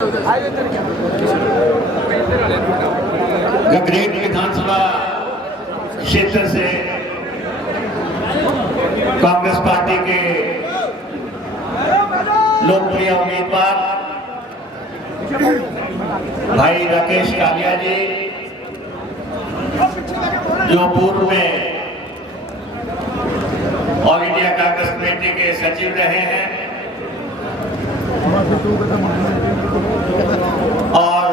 गगरेट विधानसभा क्षेत्र से कांग्रेस पार्टी के लोकप्रिय उम्मीदवार भाई राकेश कालिया जी, जो पूर्व में ऑल इंडिया कांग्रेस कमेटी के सचिव रहे हैं और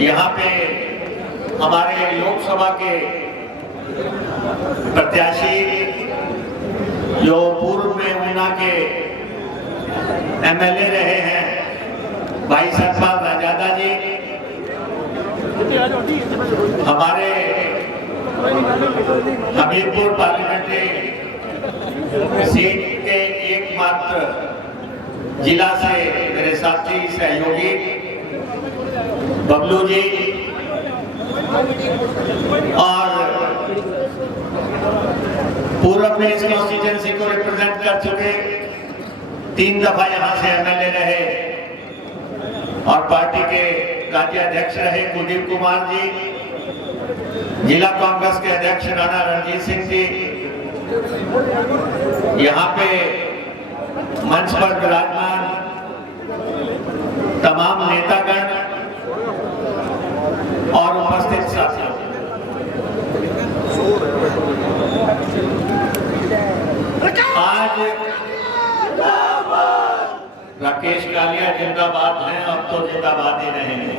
यहाँ पे हमारे लोकसभा के प्रत्याशी जो पूर्व में ऊना के एमएलए रहे हैं भाई सतपाल राजादा जी, हमारे हमीरपुर पार्लियामेंट्री सीट के एकमात्र जिला से मेरे साथी सहयोगी बबलू जी और पूर्व में इस कॉन्स्टिट्यूएंसी को रिप्रेजेंट कर चुके 3 दफा यहाँ से एमएलए रहे और पार्टी के राज्याध्यक्ष रहे कुलदीप कुमार जी, जिला कांग्रेस के अध्यक्ष राणा रणजीत सिंह जी, यहाँ पे मंच पर विराजमान तमाम नेतागण और उपस्थित साथियों, आज राकेश कालिया जिंदाबाद हैं, अब तो जिंदाबाद ही रहेंगे,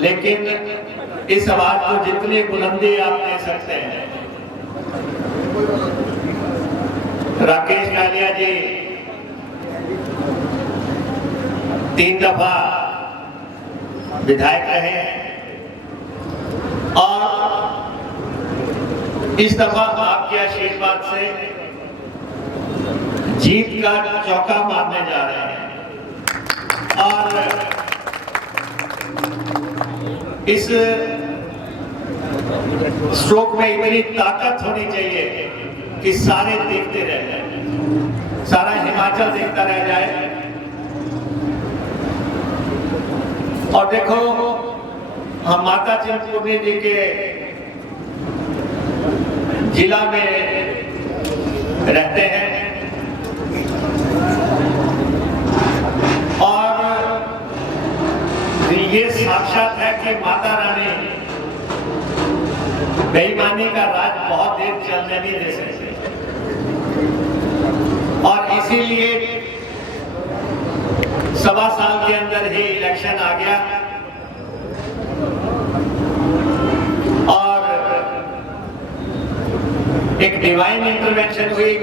लेकिन इस आवाज को जितनी बुलंदी आप दे सकते हैं, राकेश कालिया जी 3 दफा विधायक रहे हैं और इस दफा आपके आशीर्वाद से जीत का चौका मारने जा रहे हैं और इस स्ट्रोक में इतनी ताकत होनी चाहिए कि सारे देखते रह जाए, सारा हिमाचल देखता रह जाए। और देखो, हम माता चिंतपूर्णी जी के जिला में रहते हैं और ये साक्षात है कि माता रानी बेईमानी का राज बहुत देर चलने नहीं दे सकते और इसीलिए 1.25 साल के अंदर ही इलेक्शन आ गया और एक डिवाइन इंटरवेंशन हुई,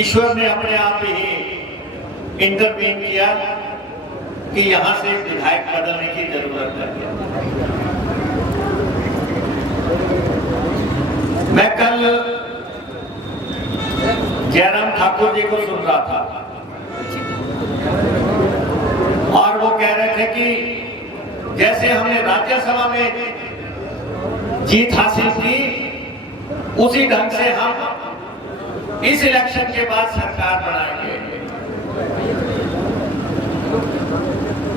ईश्वर ने अपने आप ही इंटरवीन किया कि यहां से विधायक बदलने की जरूरत है। मैं कल जयराम ठाकुर जी को सुन रहा था और वो कह रहे थे कि जैसे हमने राज्यसभा में जीत हासिल की, उसी ढंग से हम इस इलेक्शन के बाद सरकार बनाएंगे।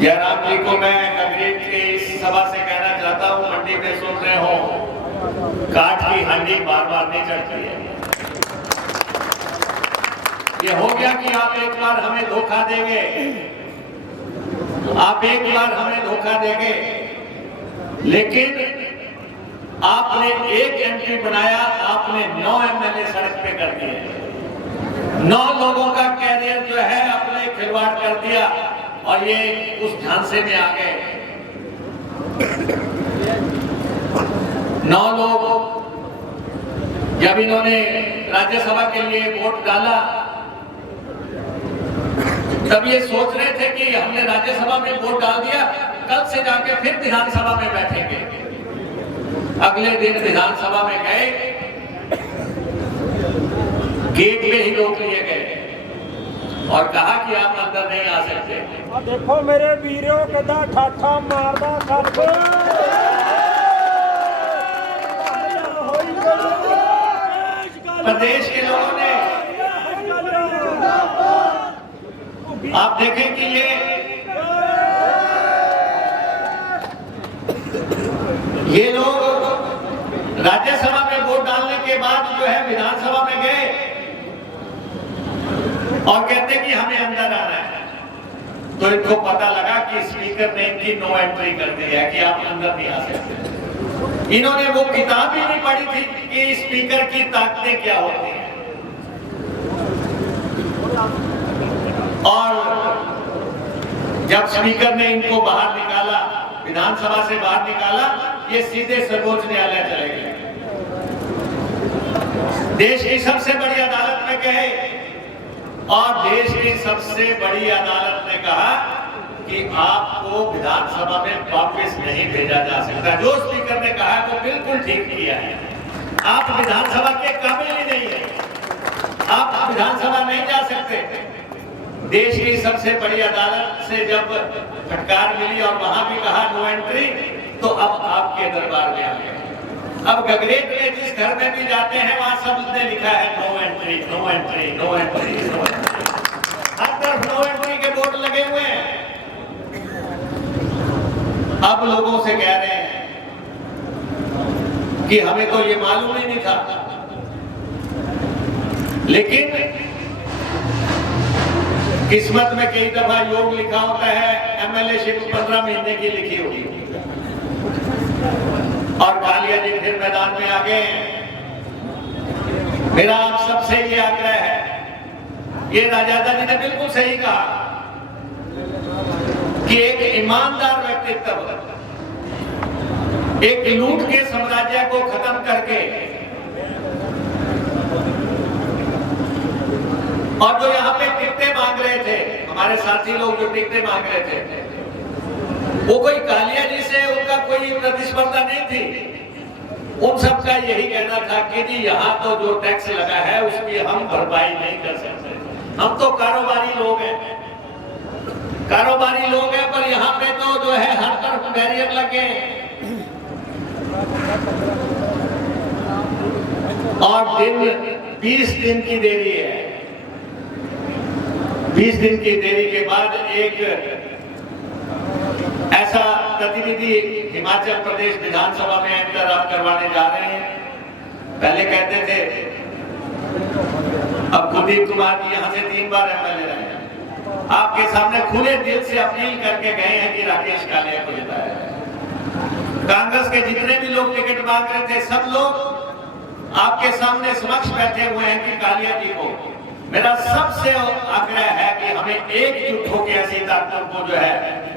जयराम जी को मैं गगरेट के इस सभा से कहना चाहता हूं, मंडी में सुन रहे हो, काठ की हांडी बार बार नहीं चढ़ती है। ये हो गया कि आप एक बार हमें धोखा देंगे, आप एक बार हमें धोखा देंगे, लेकिन आपने एक एमपी बनाया, आपने 9 एमएलए सड़क पे कर दिए, 9 लोगों का कैरियर जो है अपने खिलवाड़ कर दिया और ये उस झांसे में आ गए। 9 लोग जब इन्होंने राज्यसभा के लिए वोट डाला तब ये सोच रहे थे कि हमने राज्यसभा में वोट डाल दिया, कल से जाके फिर विधानसभा में बैठेंगे। अगले दिन विधानसभा में गए, गेट पे ही रोक लिए गए और कहा कि आप अंदर नहीं आ सकते। देखो मेरे वीरों के दा ठाठा मारदा कर प्रदेश के लोगों ने आप देखें कि ये लोग राज्यसभा में वोट डालने के बाद जो है विधानसभा में गए और कहते कि हमें अंदर आना है। तो इनको पता लगा कि स्पीकर ने इनकी नो एंट्री कर दी है कि आप अंदर नहीं आ सकते। इन्होंने वो किताब ही नहीं पढ़ी थी कि स्पीकर की ताकतें क्या होती हैं। और जब स्पीकर ने इनको बाहर निकाला, विधानसभा से बाहर निकाला, ये सीधे सर्वोच्च न्यायालय चले गए। देश की सबसे बड़ी अदालत में गए और देश की सबसे बड़ी अदालत ने कहा कि आपको विधानसभा में वापस नहीं भेजा जा सकता। जो स्पीकर ने कहा वो बिल्कुल ठीक किया है। आप विधानसभा के काबिल ही नहीं है, आप विधानसभा नहीं जा सकते। देश की सबसे बड़ी अदालत से जब फटकार मिली और वहां भी कहा नो एंट्री, तो अब आपके दरबार में आ गए। अब गगरेट में जिस घर में भी जाते हैं वहां सब ने लिखा है no entry, no entry, no entry, no entry. हर तरफ नो एंट्री के बोर्ड लगे हुए हैं। अब लोगों से कह रहे हैं कि हमें तो ये मालूम ही नहीं था। लेकिन किस्मत में कई दफा योग लिखा होता है, एमएलए शिप 15 महीने की लिखी होगी। और कालिया जी फिर मैदान में आ गए हैं। मेरा आप सबसे ये आग्रह है, ये राजादा जी ने बिल्कुल सही कहा कि एक ईमानदार व्यक्तित्व, एक लूट के साम्राज्य को खत्म करके, और जो यहाँ पे टिकटें मांग रहे थे, हमारे साथी लोग जो टिकटें मांग रहे थे, वो कोई कालिया जी से उनका कोई प्रतिस्पर्धा नहीं थी। उन सबका यही कहना था कि जी यहाँ तो जो टैक्स लगा है उसकी हम भरपाई नहीं कर सकते। हम तो कारोबारी लोग हैं, कारोबारी लोग हैं, पर यहाँ पे तो जो है हर तरफ बैरियर लगे हैं। और दिन 20 दिन की देरी है। 20 दिन की देरी के बाद एक ऐसा प्रतिनिधि हिमाचल प्रदेश विधानसभा में एंटर आप करवाने जा रहे हैं। पहले कहते थे, अब कुलदीप कुमार जी यहाँ से 3 बार एमएलए रहे, आपके सामने खुले दिल से अपील करके गए हैं कि राकेश कालिया को जिताया जाए। कांग्रेस के जितने भी लोग टिकट मांग रहे थे, सब लोग आपके सामने समक्ष बैठे हुए हैं कि कालिया जी को। मेरा सबसे आग्रह है कि हमें एकजुट होकर ऐसी ताकतों को जो है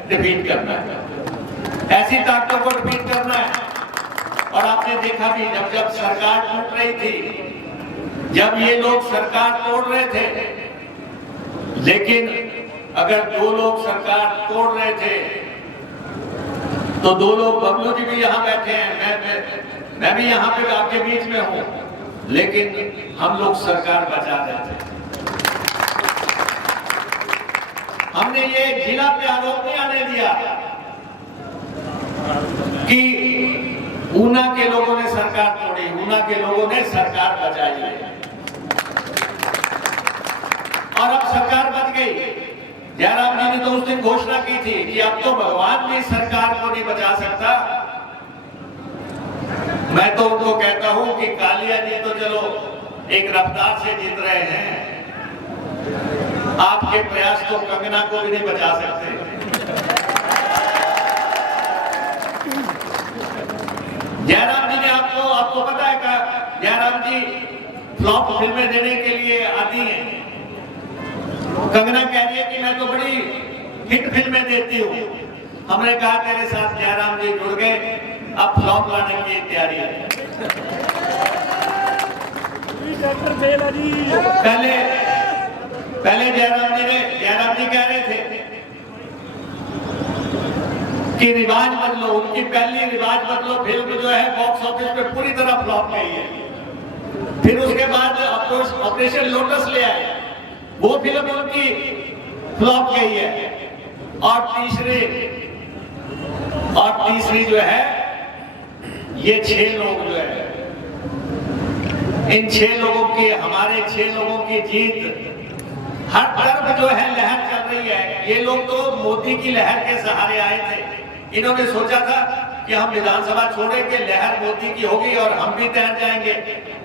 डिफीट करना है, ऐसी ताकतों को डिफीट करना है। और आपने देखा भी, जब जब सरकार टूट रही थी, जब ये लोग सरकार तोड़ रहे थे, लेकिन अगर 2 लोग सरकार तोड़ रहे थे तो 2 लोग, बबलू जी भी यहाँ बैठे हैं, मैं भी यहाँ पे आपके बीच में हूँ, लेकिन हम लोग सरकार बचा रहे थे। हमने ये जिला पे आरोप नहीं आने दिया कि ऊना के लोगों ने सरकार तोड़ी, ऊना के लोगों ने सरकार बचाई है। और अब सरकार बच गई। जयराम जी ने तो उस दिन घोषणा की थी कि अब तो भगवान भी सरकार को नहीं बचा सकता। मैं तो उनको कहता हूं कि कालिया जी तो चलो एक रफ्तार से जीत रहे हैं, आपके प्रयास तो कंगना को भी नहीं बचा सकते। जयराम जी ने आपको पता है कि जयराम जी फ्लॉप फिल्में देने के लिए आती हैं। कंगना कह रही है कि मैं तो बड़ी हिट फिल्में देती हूँ। हमने कहा तेरे साथ जयराम जी जुड़ गए, अब फ्लॉप लाने की तैयारी है। पहले जयराम जी कह रहे थे कि रिवाज बदलो, उनकी पहली रिवाज बदलो फिल्म जो है बॉक्स ऑफिस पे पूरी तरह फ्लॉप गई है। फिर उसके बाद ऑपरेशन लोटस ले आए, वो फिल्म उनकी फ्लॉप गई है। और तीसरी जो है, ये 6 लोग जो है, इन 6 लोगों की, हमारे 6 लोगों की जीत हर तरफ जो है लहर चल रही ये लोग तो मोदी की लहर के सहारे आए थे। इन्होंने सोचा था कि हम विधानसभा छोड़ेंगे, लहर मोदी की होगी और हम भी तैर जाएंगे।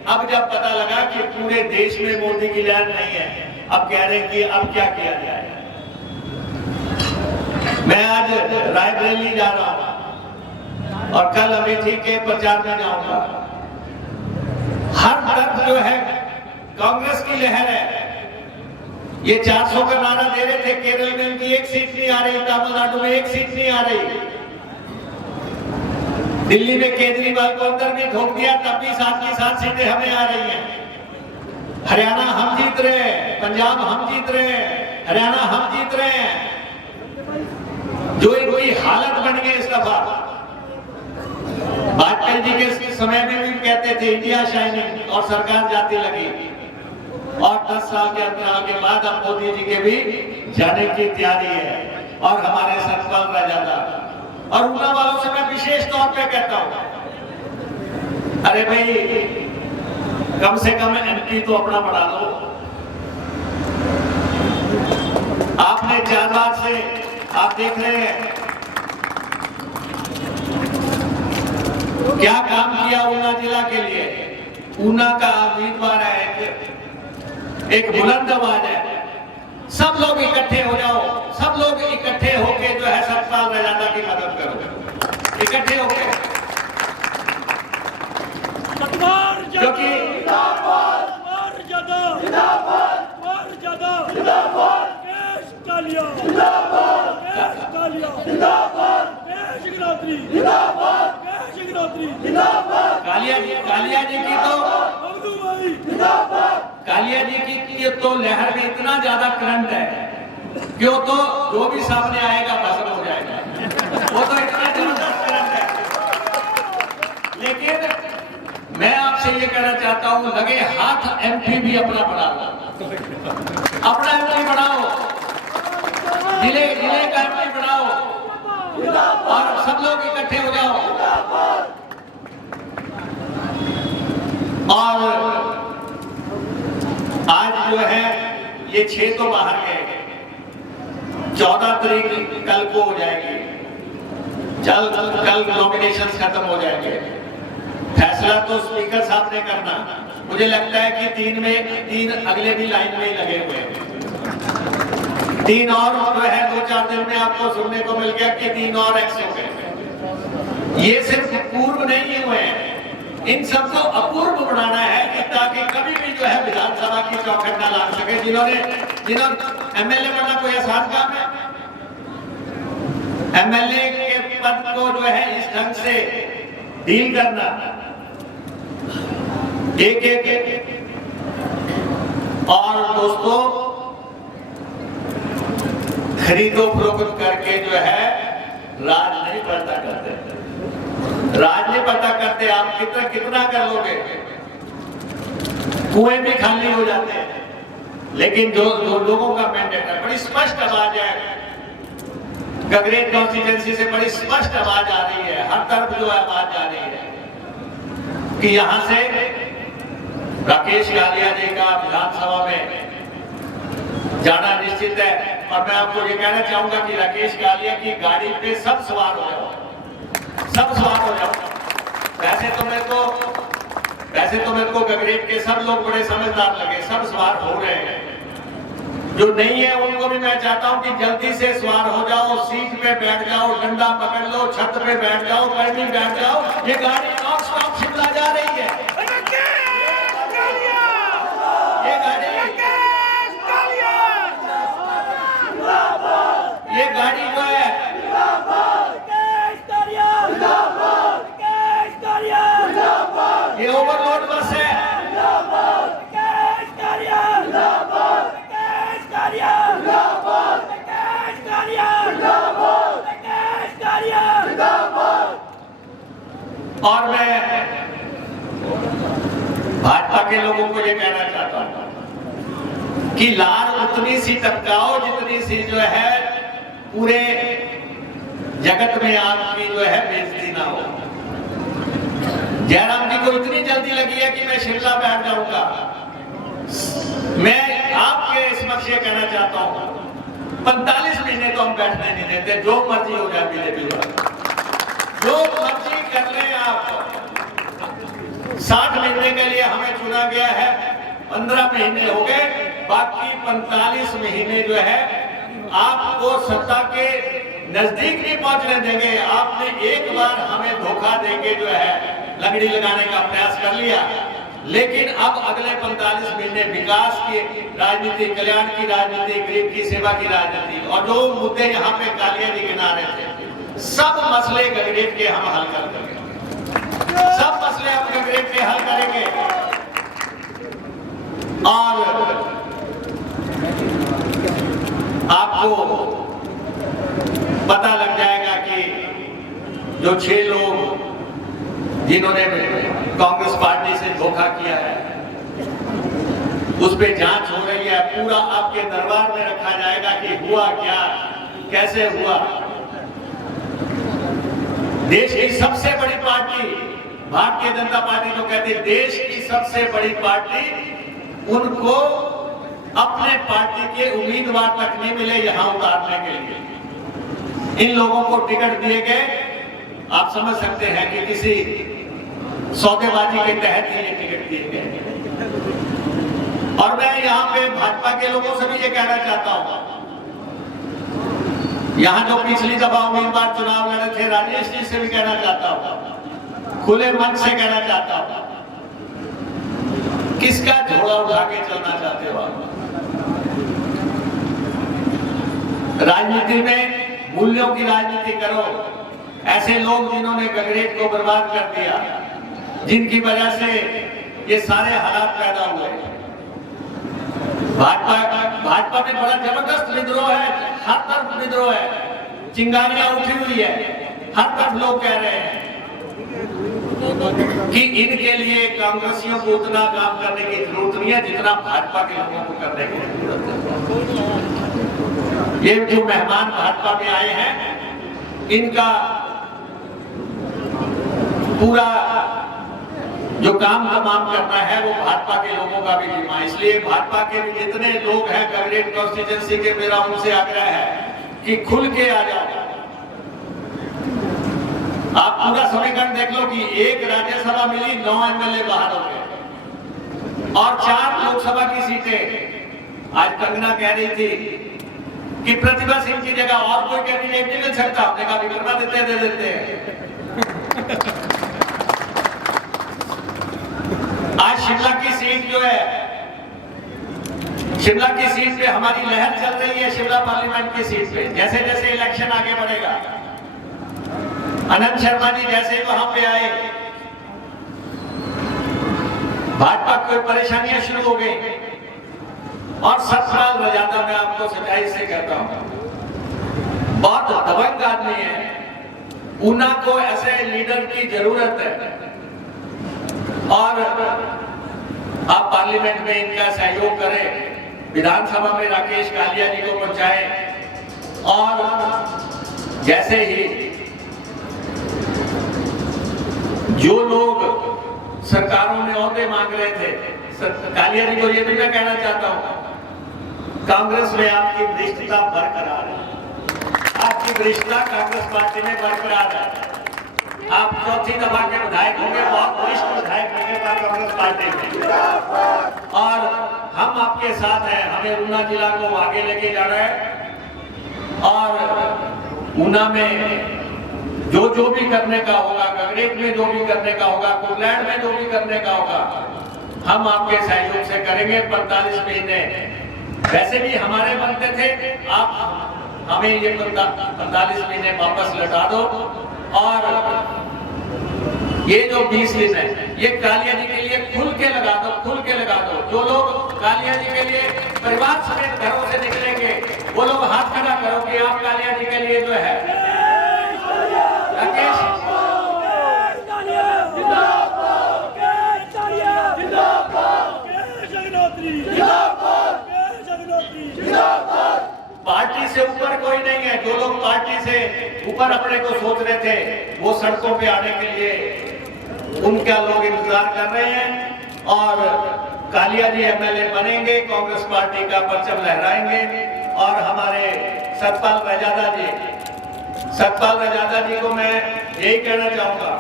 अब जब पता लगा कि पूरे देश में मोदी की लहर नहीं है, अब कह रहे हैं कि अब क्या किया जाए। मैं आज रायबरेली जा रहा हूं और कल अमेठी के प्रचार में जाऊंगा। हर तरफ जो है कांग्रेस की लहर है। ये 400 का नारा दे रहे थे, केरल में उनकी एक सीट नहीं आ रही, तमिलनाडु में एक सीट नहीं आ रही, दिल्ली में केजरीवाल को अंदर भी ठोक दिया, तब भी 7 की 7 सीटें हमें आ रही हैं। हरियाणा हम जीत रहे हैं, पंजाब हम जीत रहे हैं, हरियाणा हम जीत रहे हैं। जो इनकी हालत बन गई इस दफा। वाजपेयी जी के समय में भी कहते थे इंडिया शाइनिंग, और सरकार जाती लगी, और 10 साल के अंतराल के बाद अब मोदी जी के भी जाने की तैयारी है, और हमारे सतपाल राजा। और ऊना वालों से मैं विशेष तौर पे कहता हूं, अरे भाई कम से कम एमपी तो अपना बढ़ा लो। आपने 4 बार से आप देख रहे हैं क्या काम किया ऊना जिला के लिए। ऊना का उम्मीदवार है, एक बुलंद आवाज है, सब लोग इकट्ठे हो जाओ, सब लोग इकट्ठे होके जो है सतपाल राजा की मदद करो, इकट्ठे होके, क्योंकि कालिया जी की तो लहर में इतना ज्यादा करंट है क्यों, तो जो भी सामने आएगा भस्म हो जाएगा, वो तो इतना जबरदस्त करंट है। लेकिन मैं आपसे ये कहना चाहता हूं, लगे हाथ एमपी भी अपना बढ़ा लो, अपना एमपी बढ़ाओ, जिले का एमपी बढ़ाओ, और सब लोग इकट्ठे हो जाओ। और आज जो है ये 6 तो बाहर गए, 14 तारीख कल को हो जाएगी, कल नॉमिनेशंस खत्म हो जाएंगे। फैसला तो स्पीकर साहब ने करना। मुझे लगता है कि 3 अगले भी लाइन में ही लगे हुए हैं। 3 और जो है 2-4 दिन में आपको सुनने को मिल गया कि 3 और एक्स हो गए। ये सिर्फ पूर्व नहीं हुए हैं, इन सबको अपूर्व बनाना है कि ताकि कभी भी जो है विधानसभा की चौखट ना लाग सके। जिन्होंने एमएलए बनना कोई आसान काम है? एमएलए के पद को जो है इस ढंग से डील करना, एक और दोस्तों खरीदो फरोख्त करके जो है राज नहीं पता करते, राज नहीं पता करते। आप कितना कर लोगे, कुएं भी खाली हो जाते हैं। लेकिन जो लोगों का मैंडेट है, बड़ी स्पष्ट आवाज है, गगरेट कॉन्स्टिट्यूएंसी से बड़ी स्पष्ट आवाज आ रही है, हर तरफ जो आवाज आ रही है कि यहां से राकेश कालिया जी का विधानसभा में जाना निश्चित है। और मैं आपको ये कहना चाहूंगा कि राकेश कालिया की गाड़ी पे सब सवार हो जाओ, सब सवार हो जाओ। वैसे तो मेरे को गगरेट के सब लोग बड़े समझदार लगे, सब सवार हो रहे हैं। जो नहीं है उनको भी मैं चाहता हूं कि जल्दी से सवार हो जाओ, सीट पे बैठ जाओ, डंडा पकड़ लो, छत पे बैठ जाओ, कहीं भी बैठ जाओ। ये गाड़ी नॉन स्टॉप शिमला जा रही है। ये गाड़ी जो है ये ओवरलोड बस है। और मैं भाजपा के लोगों को ये कहना चाहता हूं कि लार उतनी सी टपकाओ जितनी सी जो है पूरे जगत में आपकी जो है बेइज्जती ना हो। जयराम जी को इतनी जल्दी लगी है कि मैं शिमला बैठ जाऊंगा। मैं आपके समक्ष ये कहना चाहता हूं 45 मिनट को हम बैठने नहीं देते, जो मर्जी हो जाए बीजेपी वाला, जो मर्जी कर ले आप। 60 महीने के लिए हमें चुना गया है, 15 महीने हो गए, बाकी 45 महीने जो है आपको सत्ता के नजदीक नहीं पहुंचने देंगे। आपने एक बार हमें धोखा देके जो है लगड़ी लगाने का प्रयास कर लिया, लेकिन अब अगले 45 महीने विकास की राजनीति, कल्याण की राजनीति, गरीब की सेवा की राजनीति, और जो मुद्दे यहाँ पे कालिया जी गिना रहे थे, सब मसले गरीब के हम हल कर देंगे, सब मसले अपने गरीब के हल करेंगे। और आपको पता लग जाएगा कि जो 6 लोग जिन्होंने कांग्रेस पार्टी से धोखा किया है, उस पे जांच हो रही है, पूरा आपके दरबार में रखा जाएगा कि हुआ क्या, कैसे हुआ। देश की सबसे बड़ी पार्टी भारतीय जनता पार्टी जो कहती है देश की सबसे बड़ी पार्टी, उनको अपने पार्टी के उम्मीदवार तक नहीं मिले यहां उतारने के लिए। इन लोगों को टिकट दिए गए, आप समझ सकते हैं कि किसी सौदेबाजी के तहत ही ये टिकट दिए गए। और मैं यहाँ पे भाजपा के लोगों से भी ये कहना चाहता हूँ, यहाँ जो पिछली दफा उम्मीदवार चुनाव लड़े थे राजेश जी से भी कहना चाहता हूँ, खुले मन से कहना चाहता हूँ, किसका झोला उठा के चलना चाहते हो आप? राजनीति में मूल्यों की राजनीति करो। ऐसे लोग जिन्होंने गगरेट को बर्बाद कर दिया, जिनकी वजह से ये सारे हालात पैदा हुए। भाजपा में बड़ा जबरदस्त विद्रोह है, हर तरफ विद्रोह है, चिंगारियां उठी हुई है, हर तरफ लोग कह रहे हैं कि इनके लिए कांग्रेसियों को उतना काम करने की जरूरत नहीं है जितना भाजपा के लोगों को करने की जरूरत है। ये जो मेहमान भाजपा में आए हैं, इनका पूरा जो काम तमाम करना है वो भाजपा के लोगों का भी जिम्मा। इसलिए भाजपा के जितने लोग हैं गगरेट कॉन्स्टिट्यूएंसी के, मेरा उनसे आग्रह है कि खुल के आ जाओ। आप पूरा समीकरण देख लो कि 1 राज्यसभा मिली, 9 एमएलए बाहर हो गए और 4 लोकसभा की सीटें। आज कंगना कह रही थी कि प्रतिभा सिंह की जगह और कोई कैंडिडेट नहीं मिल सकता, हमने कहा विक्रमा दे देते हैं। आज शिमला की सीट जो है, शिमला की सीट पे हमारी लहर चल रही है। शिमला पार्लियामेंट की सीट पे जैसे जैसे इलेक्शन आगे बढ़ेगा, अनंत शर्मा जी जैसे वहां पे आए, भाजपा को परेशानियां शुरू हो गई। और 7 साल रजादा मैं आपको सच्चाई से कहता हूं, बहुत दबंग आदमी है। ऊना को ऐसे लीडर की जरूरत है और आप पार्लियामेंट में इनका सहयोग करें, विधानसभा में राकेश कालिया जी को पहुंचाएं। और जैसे ही जो लोग सरकारों में ओहदे मांग रहे थे, कालिया जी को ये भी मैं कहना चाहता हूं, कांग्रेस में आपकी वरिष्ठता बरकरार है, आपकी वरिष्ठता कांग्रेस पार्टी में बरकरार है। आप 4थी दफा के विधायक होंगे, बहुत वरिष्ठ विधायक होंगे कांग्रेस पार्टी में, और हम आपके साथ हैं। हमें ऊना जिला को आगे लेके जाना है और ऊना में जो भी करने का होगा, गगरेट में जो भी करने का होगा, कुर्लैंड में जो भी करने का होगा, हम आपके सहयोग से करेंगे। 45 महीने वैसे भी हमारे बनते थे, आप हमें ये 45 महीने वापस लौटा दो। और ये जो 20 दिन है, ये कालिया जी के लिए खुल के लगा दो, खुल के लगा दो। जो लोग कालिया जी के लिए परिवार समेत घरों से निकलेंगे, वो लोग हाथ खड़ा करो कि आप कालिया जी के लिए जो है राकेश पार्टी से ऊपर कोई नहीं है। जो लोग पार्टी से ऊपर अपने को सोच रहे थे, वो सड़कों पे आने के लिए उनका लोग इंतजार कर रहे हैं। और कालिया जी एमएलए बनेंगे, कांग्रेस पार्टी का परचम लहराएंगे और हमारे सतपाल रजादा जी को मैं यही कहना चाहूंगा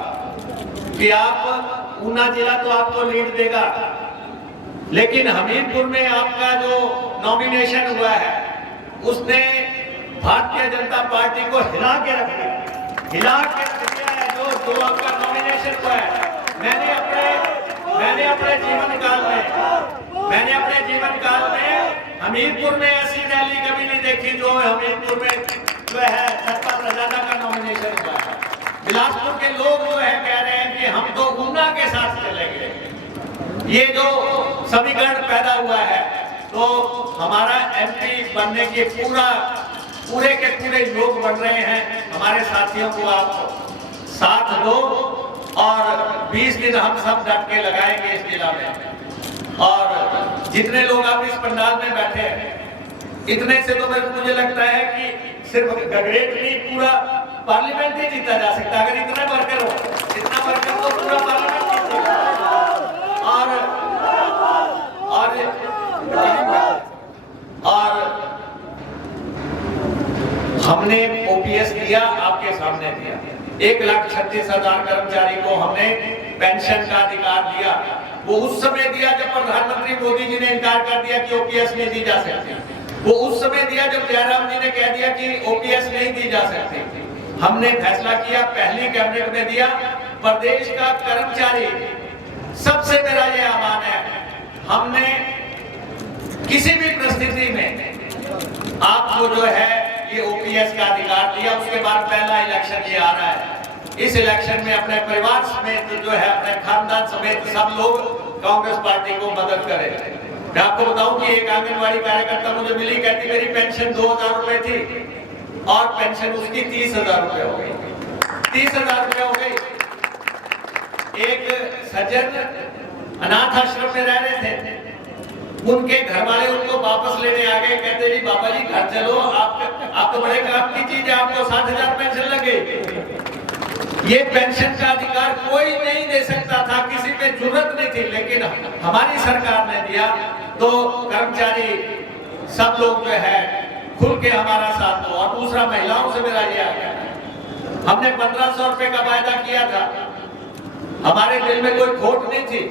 कि आप ऊना जिला तो आपको लीड देगा, लेकिन हमीरपुर में आपका जो नॉमिनेशन हुआ है उसने भारतीय जनता पार्टी को हिला के रख दिया है। जो आपका नॉमिनेशन हुआ है, मैंने अपने जीवन काल में हमीरपुर में ऐसी रैली कभी नहीं देखी जो हमीरपुर में जो है सतपाल रजादा का नॉमिनेशन हुआ है। बिलासपुर के लोग जो है कह रहे हैं कि हम तो ऊना के साथ चलेंगे। ये जो समीकरण पैदा हुआ है, तो हमारा एमपी बनने के पूरे के पूरे लोग बन रहे हैं। हमारे साथियों को आप साथ दो और 20 दिन हम सब डट के लगाएंगे इस जिला में। और जितने लोग आप इस पंडाल में बैठे हैं, इतने से तो मुझे लगता है कि सिर्फ गगरेट नहीं, पूरा पार्लियामेंट ही जीता जा सकता है। अगर इतना वर्कर तो पूरा पार्लियामेंट जीतेगा। और हमने ओपीएस दिया, आपके सामने दिया। 1,36,000 कर्मचारी को हमने पेंशन का अधिकार दिया। वो उस समय दिया जब प्रधानमंत्री मोदी जी ने इनकार कर दिया कि ओपीएस नहीं दी जा सकती। वो उस समय दिया जब जयराम जी ने कह दिया कि ओपीएस नहीं दी जा सकती। हमने फैसला किया, पहली कैबिनेट में दिया। प्रदेश का कर्मचारी, सबसे मेरा ये आह्वान है, हमने किसी भी परिस्थिति में आपको जो है ये ओपीएस का अधिकार दिया। उसके बाद पहला इलेक्शन ये आ रहा है। इस इलेक्शन में अपने परिवार समेत जो है, अपने खानदान समेत सब लोग कांग्रेस पार्टी को मदद करें। मैं आपको बताऊं कि एक आंगनबाड़ी कार्यकर्ता मुझे मिली, कहती मेरी पेंशन 2,000 रुपए थी और पेंशन उसकी 30,000 रुपए हो गई। 30,000 रुपए हो गई। एक सज्जन अनाथ आश्रम में रह रहे थे, उनके घर वाले उनको वापस लेने आ गए। कहते जी बाबा जी घर चलो, आप तो बड़े काम की चीज है, आपको 60,000 पेंशन लगे। ये पेंशन का अधिकार कोई नहीं दे सकता था, किसी पे जरूरत नहीं थी, लेकिन हमारी सरकार ने दिया। तो कर्मचारी सब लोग जो है खुल के हमारा साथ दो। और दूसरा, महिलाओं से मेरा ये आग्रह है, हमने 1,500 रुपए का वायदा किया था। हमारे दिल में कोई खोट नहीं थी,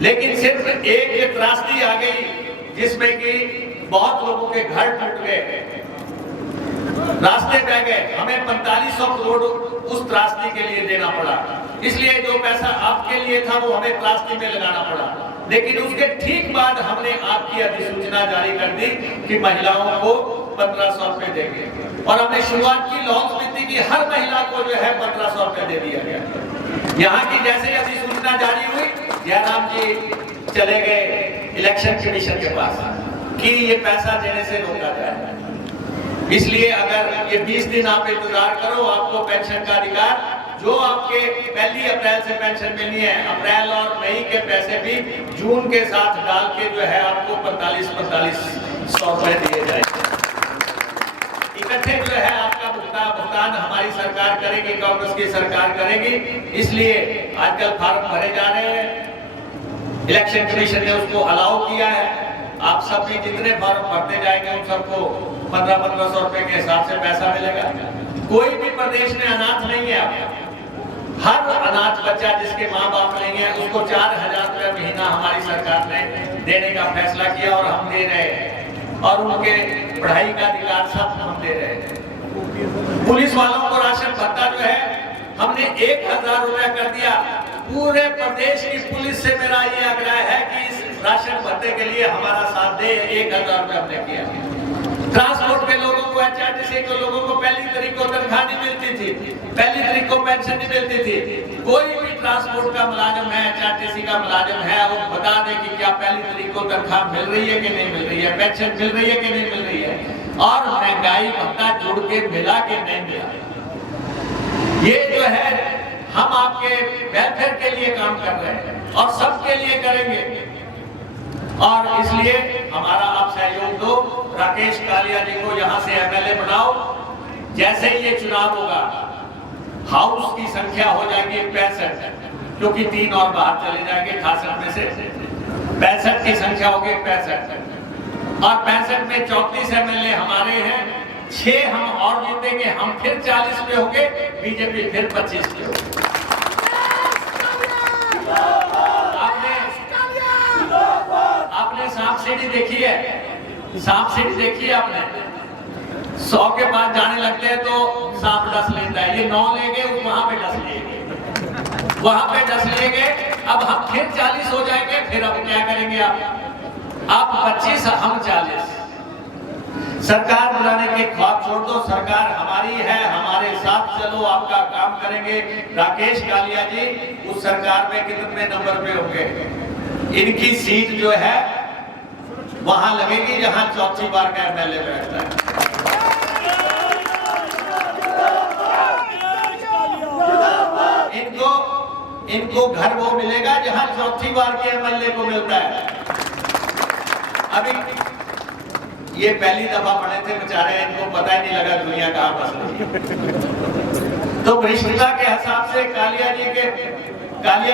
लेकिन सिर्फ एक त्रासदी आ गई जिसमें कि बहुत लोगों के घर टूट गए, रास्ते बह गए। हमें 4500 करोड़ उस त्रासदी के लिए देना पड़ा। इसलिए जो पैसा आपके लिए था वो हमें त्रासदी में लगाना पड़ा। लेकिन उसके ठीक बाद हमने आपकी अधिसूचना जारी कर दी कि महिलाओं को 1,500 रुपए देंगे। और हमने शुरुआत की, लाहौल स्पीति की हर महिला को जो है 1,500 रुपए दे दिया गया। यहाँ की जैसे अधिसूचना जारी हुई, जयराम जी चले गए इलेक्शन कमीशन के पास कि ये पैसा देने से रोका जाए। इसलिए अगर ये 20 दिन आप इंतजार करो, आपको पेंशन का अधिकार, जो आपके 1 अप्रैल से पेंशन मिलनी है, अप्रैल और मई के पैसे भी जून के साथ डाल के जो है आपको 4500 रुपए दिए जाएंगे। इकट्ठे जो है आपका भुगतान हमारी सरकार करेगी, कांग्रेस की सरकार करेगी। इसलिए आजकल फार्म भरे जा रहे हैं, इलेक्शन कमीशन ने उसको अलाउ किया है। आप सब भी जितने फॉर्म भरते जाएंगे उन सबको 1500 रुपए के हिसाब से पैसा मिलेगा। कोई भी प्रदेश में अनाथ नहीं है। हर अनाथ बच्चा जिसके माँ बाप नहीं है उसको 4,000 रुपए महीना हमारी सरकार ने देने का फैसला किया और हम दे रहे हैं। और उनके पढ़ाई का अधिकार सब हम दे रहे हैं। पुलिस वालों को राशन भत्ता जो है हमने 1,000 रुपया कर दिया। पूरे प्रदेश की पुलिस से मेरा ये आग्रह है कि इस राशन भत्ते के लिए हमारा साथ दे। 1,000 रुपया हमने किया। ट्रांसपोर्ट के लोगों को, एचआरटीसी के लोगों को 1 तारीख को तनख्वाह नहीं मिलती थी, 1 तारीख को पेंशन नहीं मिलती थी। कोई भी ट्रांसपोर्ट का मुलाजिम है, एचआरटीसी का मुलाजिम है, वो बता दे कि क्या 1 तारीख को तनख्वाह मिल रही है कि नहीं मिल रही है, पेंशन मिल रही है कि नहीं मिल रही है, और महंगाई भत्ता जुड़ के मिला कि नहीं मिला। ये जो है हम आपके वेलफेयर के लिए काम कर रहे हैं और सबके लिए करेंगे। और इसलिए हमारा आप सहयोग दो। राकेश कालिया जी को यहाँ से एमएलए बनाओ। जैसे ही ये चुनाव होगा, हाउस की संख्या हो जाएगी 65, क्योंकि 3 और बाहर चले जाएंगे 68 में से। 65 की संख्या होगी 65, और 65 में 34 एमएलए हमारे हैं, 6 हम और जीतेंगे, हम फिर 40 पे होंगे, बीजेपी फिर 25 पे होगी। आपने सांप सीढ़ी देखी है? सांप सीढ़ी देखी है आपने? 100 के पास जाने लगते हैं तो सांप डस लेता है। ये 9 ले गए, वहां पे डस लेंगे, वहां पे डस लेंगे। अब हम फिर 40 हो जाएंगे, फिर अब क्या करेंगे आप 25, हम 40। सरकार बुलाने के ख्वाब छोड़ दो, सरकार हमारी है, हमारे साथ चलो, आपका काम करेंगे। राकेश कालिया जी उस सरकार में कितने नंबर पे होंगे? इनकी सीट जो है वहां लगेगी जहां चौथी बार का एमएलए बैठता है। इनको घर वो मिलेगा जहां चौथी बार के एमएलए को मिलता है। अभी ये पहली दफा पढ़े थे बेचारे, इनको पता ही नहीं लगा दुनिया कहां बस रही। तो भ्रष्टता के हिसाब से कालिया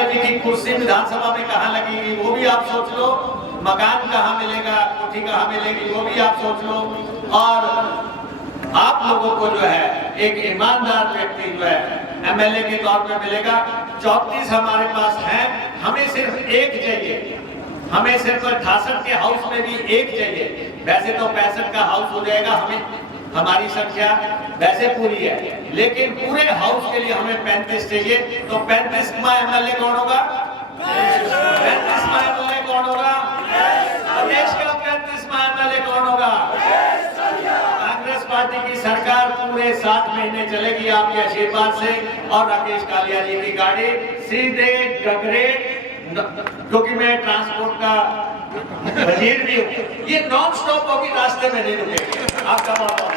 जी की कुर्सी विधानसभा में कहां लगेगी वो भी आप सोच लो, मकान कहां मिलेगा, कोठी कहां मिलेगी वो भी आप सोच लो। और आप लोगों को जो है एक ईमानदार व्यक्ति जो है एमएलए के तौर पे मिलेगा। 34 हमारे पास हैं, हमें सिर्फ एक चाहिए, हमें सिर्फ 68 के हाउस में भी एक चाहिए। वैसे तो 65 का हाउस हो जाएगा, हमारी संख्या वैसे पूरी है, लेकिन पूरे हाउस के लिए हमें 35 चाहिए। तो 35वां एमएलए कौन होगा? 35वां एमएलए कौन होगा? देश का 35वां एमएलए कौन होगा? कांग्रेस पार्टी की सरकार पूरे 7 महीने चलेगी आपके आशीर्वाद से, और राकेश कालिया जी की गाड़ी सीधे गगरेट, क्योंकि मैं ट्रांसपोर्ट का वजीर भी हूँ, ये नॉन स्टॉप होगी, रास्ते में नहीं रुकेगी। आपका बहुत